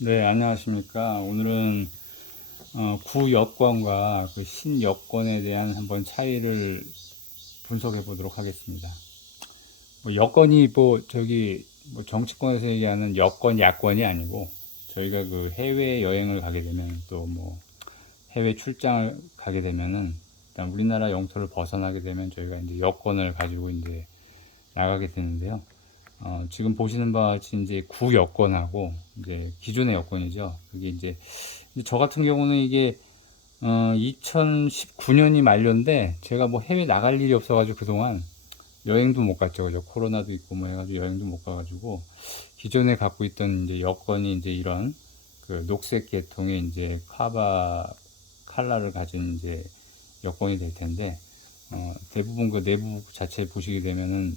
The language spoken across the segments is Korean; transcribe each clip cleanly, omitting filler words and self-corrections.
네, 안녕하십니까. 오늘은 구여권과 그 신여권에 대한 한번 차이를 분석해 보도록 하겠습니다. 뭐 여권이 뭐 저기 뭐 정치권에서 얘기하는 여권, 야권이 아니고 저희가 그 해외 여행을 가게 되면 또 뭐 해외 출장을 가게 되면은 일단 우리나라 영토를 벗어나게 되면 저희가 이제 여권을 가지고 이제 나가게 되는데요. 지금 보시는 바와 같이 이제 구여권하고 이제 기존의 여권이죠. 그게 이제 저 같은 경우는 이게 2019년이 만료인데 제가 뭐 해외 나갈 일이 없어가지고 그동안 여행도 못 갔죠. 그죠? 코로나도 있고 뭐 해가지고 여행도 못 가가지고 기존에 갖고 있던 이제 여권이 이제 이런 그 녹색 계통의 이제 카바 칼라를 가진 이제 여권이 될 텐데 대부분 그 내부 자체 보시게 되면은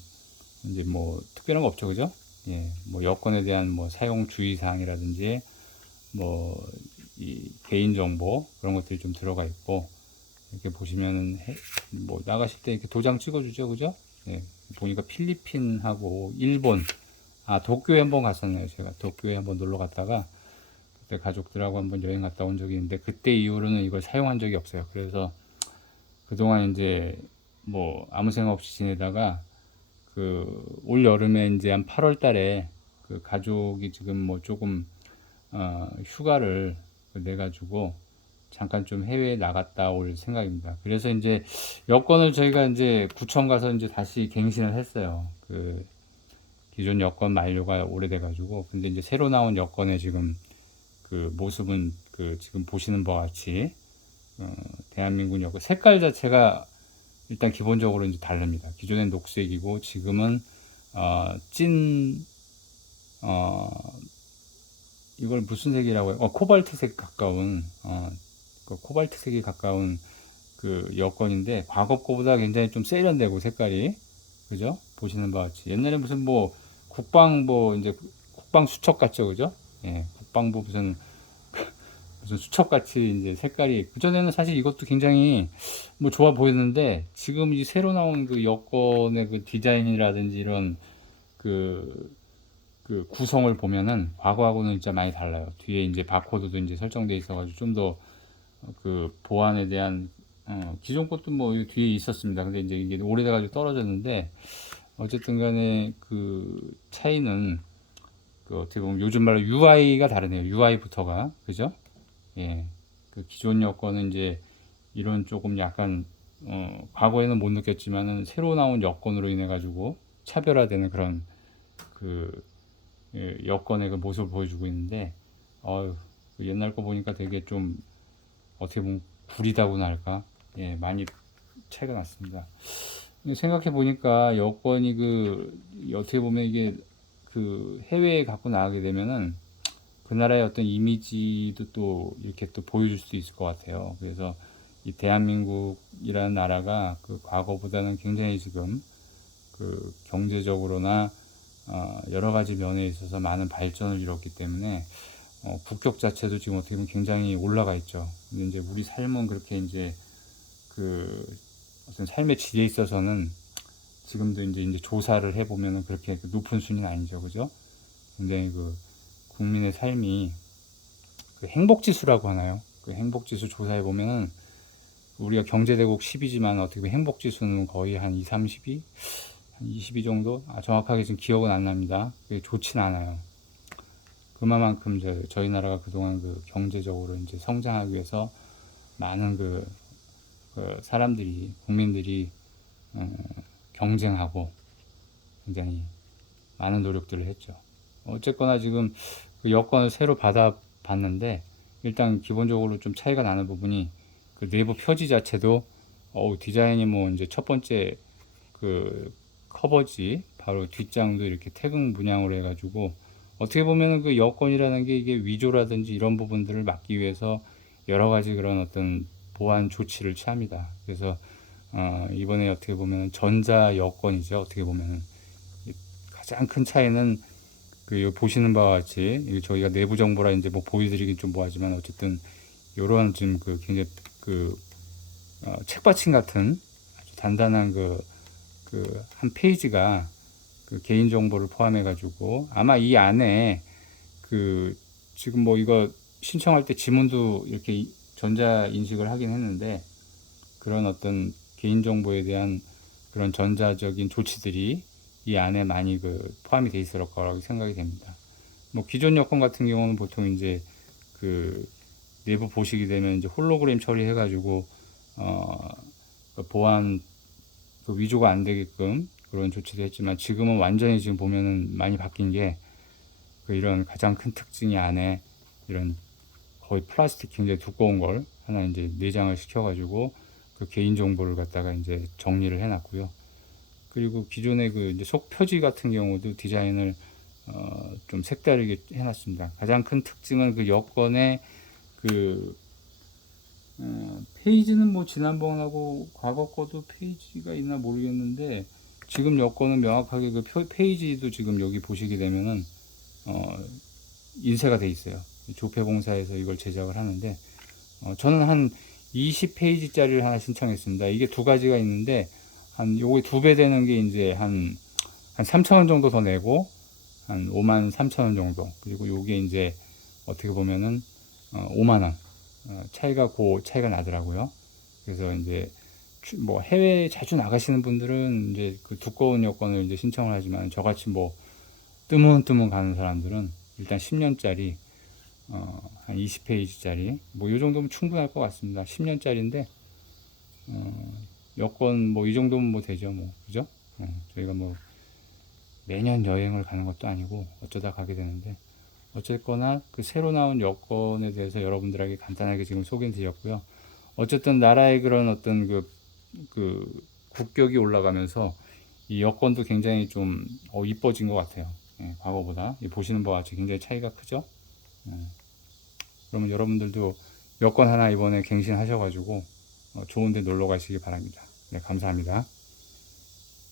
이제 뭐 특별한 거 없죠, 그죠? 예, 뭐 여권에 대한 뭐 사용 주의 사항이라든지 뭐 이 개인 정보 그런 것들이 좀 들어가 있고 이렇게 보시면은 뭐 나가실 때 이렇게 도장 찍어주죠, 그죠? 예, 보니까 필리핀하고 일본, 도쿄에 한번 갔었나요? 제가 도쿄에 한번 놀러 갔다가 그때 가족들하고 한번 여행 갔다 온 적이 있는데 그때 이후로는 이걸 사용한 적이 없어요. 그래서 그동안 이제 뭐 아무 생각 없이 지내다가 그 올 여름에 이제 한 8월 달에 그 가족이 지금 뭐 조금 휴가를 내 가지고 잠깐 좀 해외에 나갔다 올 생각입니다. 그래서 이제 여권을 저희가 이제 구청 가서 이제 다시 갱신을 했어요. 그 기존 여권 만료가 오래돼 가지고 근데 이제 새로 나온 여권의 지금 그 모습은 그 지금 보시는 바와 같이 대한민국 여권 색깔 자체가 일단 기본적으로 이제 다릅니다. 기존엔 녹색이고 지금은 찐 어, 이걸 무슨 색이라고 해요? 코발트색 가까운 그 코발트색이 가까운 그 여권인데 과거 거보다 굉장히 좀 세련되고 색깔이 그죠? 보시는 바와 같이 옛날에 무슨 뭐 국방 뭐 이제 국방 수첩 같죠, 그죠? 예, 국방부 무슨 수첩 같이 이제 색깔이 그전에는 사실 이것도 굉장히 뭐 좋아 보였는데 지금 이 새로 나온 그 여권의 그 디자인이라든지 이런 그, 그 구성을 보면은 과거하고는 진짜 많이 달라요. 뒤에 이제 바코드도 이제 설정돼 있어가지고 좀 더 그 보안에 대한 기존 것도 뭐 뒤에 있었습니다. 근데 이제 이게 오래돼가지고 떨어졌는데 어쨌든 간에 그 차이는 그 어떻게 보면 요즘 말로 UI가 다르네요. UI부터가 그죠? 예. 그 기존 여권은 이제 이런 조금 약간 과거에는 못 느꼈지만은 새로 나온 여권으로 인해 가지고 차별화되는 그런 그 예, 여권의 그 모습을 보여주고 있는데 어유 그 옛날 거 보니까 되게 좀 어떻게 보면 구리다고나 할까? 예, 많이 차이가 났습니다. 생각해 보니까 여권이 그 어떻게 보면 이게 그 해외에 갖고 나가게 되면은 그 나라의 어떤 이미지도 또 이렇게 또 보여줄 수 있을 것 같아요. 그래서 이 대한민국이라는 나라가 그 과거보다는 굉장히 지금 그 경제적으로나 여러 가지 면에 있어서 많은 발전을 이뤘기 때문에 국격 자체도 지금 어떻게 보면 굉장히 올라가 있죠. 근데 이제 우리 삶은 그렇게 이제 그 어떤 삶의 질에 있어서는 지금도 이제 조사를 해보면은 그렇게 높은 순위는 아니죠. 그죠? 굉장히 그 국민의 삶이 그 행복지수라고 하나요? 그 행복지수 조사해 보면은 우리가 경제대국 10이지만 어떻게 보면 행복지수는 거의 한 2, 30이, 한 22 정도? 정확하게 지금 기억은 안 납니다. 그게 좋진 않아요. 그만큼 저희 나라가 그동안 그 경제적으로 이제 성장하기 위해서 많은 그 사람들이, 국민들이 경쟁하고 굉장히 많은 노력들을 했죠. 어쨌거나 지금 그 여권을 새로 받아봤는데 일단 기본적으로 좀 차이가 나는 부분이 그 내부 표지 자체도 디자인이 뭐 이제 첫 번째 그 커버지 바로 뒷장도 이렇게 태극 문양으로 해가지고 어떻게 보면은 그 여권이라는 게 이게 위조라든지 이런 부분들을 막기 위해서 여러 가지 그런 어떤 보안 조치를 취합니다. 그래서 이번에 어떻게 보면 전자 여권이죠. 어떻게 보면은 가장 큰 차이는 그 보시는 바와 같이 저희가 내부 정보라 이제 뭐 보여드리긴 좀 뭐하지만 어쨌든 요런 지금 그 굉장히 그 책받침 같은 아주 단단한 그 한 페이지가 그 개인 정보를 포함해 가지고 아마 이 안에 그 지금 뭐 이거 신청할 때 지문도 이렇게 전자 인식을 하긴 했는데 그런 어떤 개인정보에 대한 그런 전자적인 조치들이 이 안에 많이 포함이 돼 있을 거라고 생각이 됩니다. 뭐 기존 여권 같은 경우는 보통 이제 그 내부 보시게 되면 이제 홀로그램 처리해가지고 보안 위조가 안 되게끔 그런 조치도 했지만 지금은 완전히 지금 보면은 많이 바뀐 게 이런 가장 큰 특징이 안에 이런 거의 플라스틱 굉장히 두꺼운 걸 하나 이제 내장을 시켜가지고 그 개인 정보를 갖다가 이제 정리를 해놨고요. 그리고 기존의 이제 속 표지 같은 경우도 디자인을 좀 색다르게 해놨습니다. 가장 큰 특징은 그 여권의 그 페이지는 뭐 지난번하고 과거 거도 페이지가 있나 모르겠는데 지금 여권은 명확하게 그 페이지도 지금 여기 보시게 되면은 인쇄가 돼 있어요. 조폐공사에서 이걸 제작을 하는데 저는 한 20페이지짜리를 하나 신청했습니다. 이게 두 가지가 있는데 한 요게 2배 되는 게 이제 한 3,000원 정도 더 내고 한 53,000원 정도. 그리고 요게 이제 어떻게 보면은 5만원 차이가 나더라고요. 그래서 이제 뭐 해외 자주 나가시는 분들은 이제 그 두꺼운 여권을 이제 신청을 하지만 저같이 뭐 뜨문뜨문 가는 사람들은 일단 10년짜리 한 20페이지짜리 뭐 이 정도면 충분할 것 같습니다. 10년짜리인데 여권 뭐 이 정도면 뭐 되죠, 뭐 그죠? 저희가 뭐 매년 여행을 가는 것도 아니고 어쩌다 가게 되는데 어쨌거나 그 새로 나온 여권에 대해서 여러분들에게 간단하게 지금 소개해 드렸고요. 어쨌든 나라의 그런 어떤 그 국격이 올라가면서 이 여권도 굉장히 좀 이뻐진 것 같아요. 예, 과거보다 보시는 바와 같이 굉장히 차이가 크죠. 예, 그러면 여러분들도 여권 하나 이번에 갱신하셔가지고 좋은 데 놀러 가시기 바랍니다. 네, 감사합니다.